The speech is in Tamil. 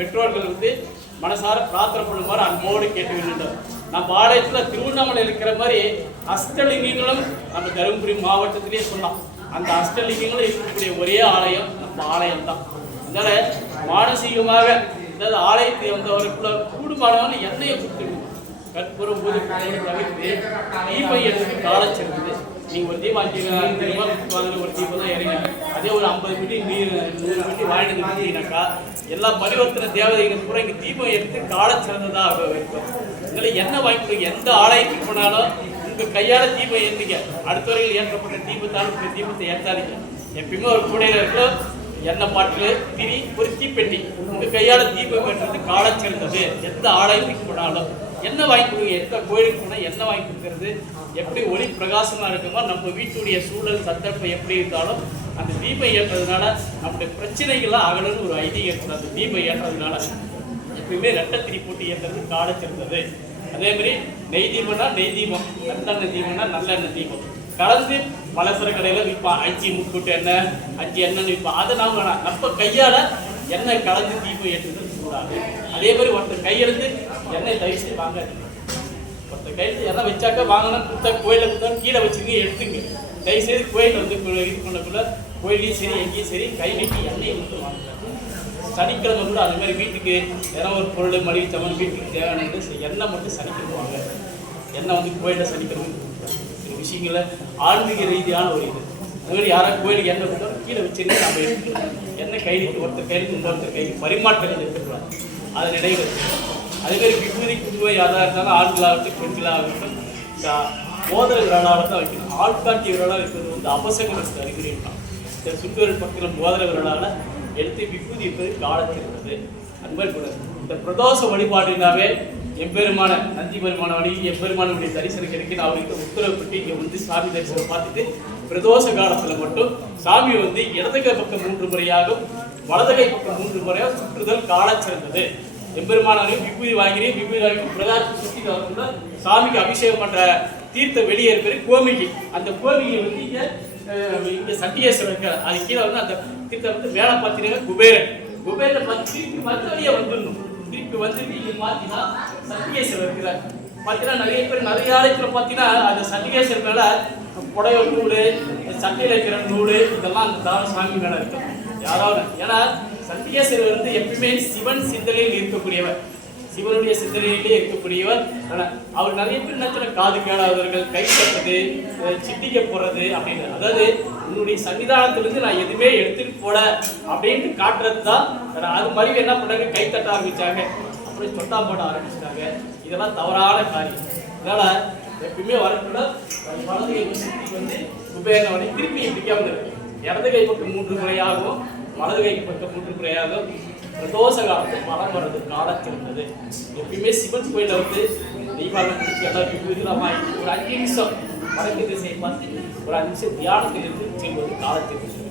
பெற்றோர்கள் வந்து மனசார பிரார்த்தனை பண்ணுமாறு அன்போடு கேட்டு நம்ம ஆலயத்தில் திருவண்ணாமலை இருக்கிற மாதிரி அஷ்டலிங்கங்களும் நம்ம தருமபுரி மாவட்டத்திலேயே சொல்லலாம். அந்த அஷ்டலிங்கங்களும் இருக்கக்கூடிய ஒரே ஆலயம் நம்ம ஆலயம் தான் அதனால மானசீகமாக அதாவது ஆலயத்தை வந்தவருக்குள்ள கூடுமானவன் எண்ணெயை கொடுத்துருக்கணும் கற்பூரம் பூஜை தவிர்த்து தீபம் எடுத்து காலச்சிருக்குது நீங்கள் ஒரு தீபம் அஞ்சு அஞ்சு ரூபாய் ஒரு தீபம் தான் இறங்கி அதே ஒரு ஐம்பது மீட்டர் நீர் நூறு மீட்டர் வாங்கிட்டு வந்துட்டீங்கன்னாக்கா எல்லா பரிவர்த்தனை தேவதைகள் பூரா இங்கே தீபம் எடுத்து கால சிறந்ததாக வைப்போம் இதில் என்ன வாய்ப்பு எந்த ஆலயத்துக்கு போனாலும் உங்கள் கையால் தீபம் ஏற்றுங்க. அடுத்தவரையில் ஏற்றப்பட்ட தீபத்தால் உங்கள் தீபத்தை ஏற்றாதீங்க. எப்பயுமே ஒரு கூடையில இருக்கும் எண்ணெய் பாட்டில் திரி ஒரு தீப்பெட்டி உங்கள் கையால் தீபம் ஏற்றுறது கால சிறந்தது. எந்த ஆலயத்துக்கு போனாலும். என்ன வாங்கி கொடுங்க எந்த கோயிலுக்கு போனால் என்ன வாங்கி கொடுக்கறது எப்படி ஒளி பிரகாசமாக இருக்குமோ நம்ம வீட்டுடைய சூழல் சந்தர்ப்பம் எப்படி இருந்தாலும் அந்த தீபம் ஏற்றதுனால நம்முடைய பிரச்சனைகள்லாம் அகலன்னு ஒரு ஐடியா இருக்குது. அந்த தீபம் ஏற்றுறதுனால எப்பயுமே ரெட்டத்திரி போட்டு ஏற்றுறது கால சிறந்தது. அதே மாதிரி நெய் தீபம்னா நெய் தீபம் நல்லெண்ணெய் தீபம்னா நல்லெண்ணெய் தீபம். கலந்து பலசர கடையில் விற்பான் அஞ்சு முக்கூட்டு எண்ணெய் அஞ்சு எண்ணெய் விற்பான் அதை நாம் வேணாம். நம்ம கையால் எண்ணெய் கலந்து தீபம் ஏற்றுறது கூடாது. அதே மாதிரி ஒருத்தர் கையெழுந்து எண்ணெய் தயவு செய்து வாங்காதீங்க ஒருத்தர் கையில் எண்ணெய் வச்சாக்கா வாங்கணும் கொடுத்தா கோயிலில் கொடுத்தா கீழே வச்சுருங்க எடுத்துங்க. தயவு செய்து கோயில் வந்து இது பண்ணக்குள்ள கோயிலையும் சரி எங்கேயும் சரி கை நீட்டி எண்ணெயை கொடுத்து வாங்க. சனிக்கிழமை கூட அது மாதிரி வீட்டுக்கு ஏன்னா ஒரு பொருள் மளிகை சமன் வீட்டுக்கு தேவையானது எண்ணெய் மட்டும் சனிக்கிழமை வாங்க. எண்ணெய் வந்து கோயிலில் சனிக்கிழமை கொடுக்குறாங்க. சில விஷயங்கள ஆன்மீக ரீதியான ஒரு இது. அதுமாதிரி யாராவது கோயிலுக்கு எண்ணெய் கொடுத்தாலும் கீழே வச்சிருந்து நம்ம எடுத்துக்கலாம். எண்ணெய் கையில் ஒருத்தர் கையில் இன்னொருத்தர் கைக்கு பரிமாற்றங்கள் எடுத்துக்கலாம். அதை நினைவு அதே மாதிரி விபூதி குடும்பம் யாராக இருந்தாலும் ஆண்களாகட்டும் பெண்களாகட்டும் இந்த மோதிர விரலாக தான் வைக்கணும். ஆட்காட்டி விரலாக வைக்கிறது வந்து அபசகங்களுக்கு அறிகுறி இந்த சுற்றுவல் பக்கத்தில் மோதிர விரலால் எடுத்து விபூதி வைப்பது காலத்திருக்கிறது அந்த மாதிரி கூட. இந்த பிரதோஷ வழிபாடுனாவே எம்பெருமான நந்தி பெருமான வழி எம்பெருமானுடைய தரிசனம் கிடைக்கும் அவருக்கு உத்தரவு பெற்று இங்கே வந்து சாமி தரிசனம் பார்த்துட்டு பிரதோஷ காலத்தில் மட்டும் சாமி வந்து இடதுகை பக்கம் மூன்று முறையாகவும் வலதுகை பக்கம் மூன்று முறையாக சுற்றுதல் காலச்சிறந்தது. எம்பெருமானவரையும் விபூதி வாங்கிறேன் விபூதி வாங்கி பிரகாரத்தை சுற்றி வரக்குள்ள சாமிக்கு அபிஷேகம் பண்ணுற தீர்த்த வெளியே இருக்கிற கோமிகை. அந்த கோமிகை வந்து இங்கே இங்கே இங்க சட்டியேஸ்வரர் இருக்கார். அது கீழே வந்து அந்த தீர்த்தம் வந்து மேலே பார்த்தீங்கன்னா குபேரன். குபேரனை பார்த்து திருப்பி மற்ற வழியா வந்துடணும். திருப்பி வந்துட்டு இங்கே பார்த்தீங்கன்னா சட்டியேஸ்வரர் இருக்கிறார். பார்த்தீங்கன்னா நிறைய பேர் நிறைய ஆலயத்தில் பார்த்தீங்கன்னா அந்த சட்டிகேஸ்வரர் மேலே புடவை நூல் சட்டையில் இருக்கிற நூல் இதெல்லாம் அந்த தான சாமி மேலே இருக்கும் யாராவது ஏன்னா சட்டிகேஸ்வரர் வந்து எப்பயுமே சிவன் சிந்தனையில் இருக்கக்கூடியவர். சிவனுடைய சிந்தனையிலே இருக்கக்கூடியவர். ஆனால் அவர் நிறைய பேர் என்ன காது கேளாதவர்கள் கை தட்டுறது சிட்டிக்க போறது அப்படின்னு. அதாவது உன்னுடைய சன்னிதானத்திலிருந்து நான் எதுவுமே எடுத்துட்டு போல அப்படின்ட்டு காட்டுறது தான். அது மாதிரி என்ன பண்ணாங்க? கை தட்ட ஆரம்பிச்சாங்க. அப்புறம் சொட்டா போட ஆரம்பிச்சிட்டாங்க. இதெல்லாம் தவறான காரியம். அதனால எப்பயுமே வரக்கூட வலது கை வந்து குபேரனை திருப்பி பிடிக்காம இருக்கு இடது கை பக்கம் மூன்று முறையாகவும் வலது கை பக்கம் மூன்று முறையாகவும் பிரதோஷ காலத்து மரம் வர்றது காலத்திருந்தது எப்பயுமே சிவன் கோயில வந்து தீபாவளி முடிச்சு எல்லாம் விபூதிலாம் ஒரு அஞ்சு நிமிஷம் வடக்கு திசையை பார்த்து ஒரு அஞ்சு நிமிஷம் தியானத்தில் இருந்து செல்வது காலத்தில் இருந்தது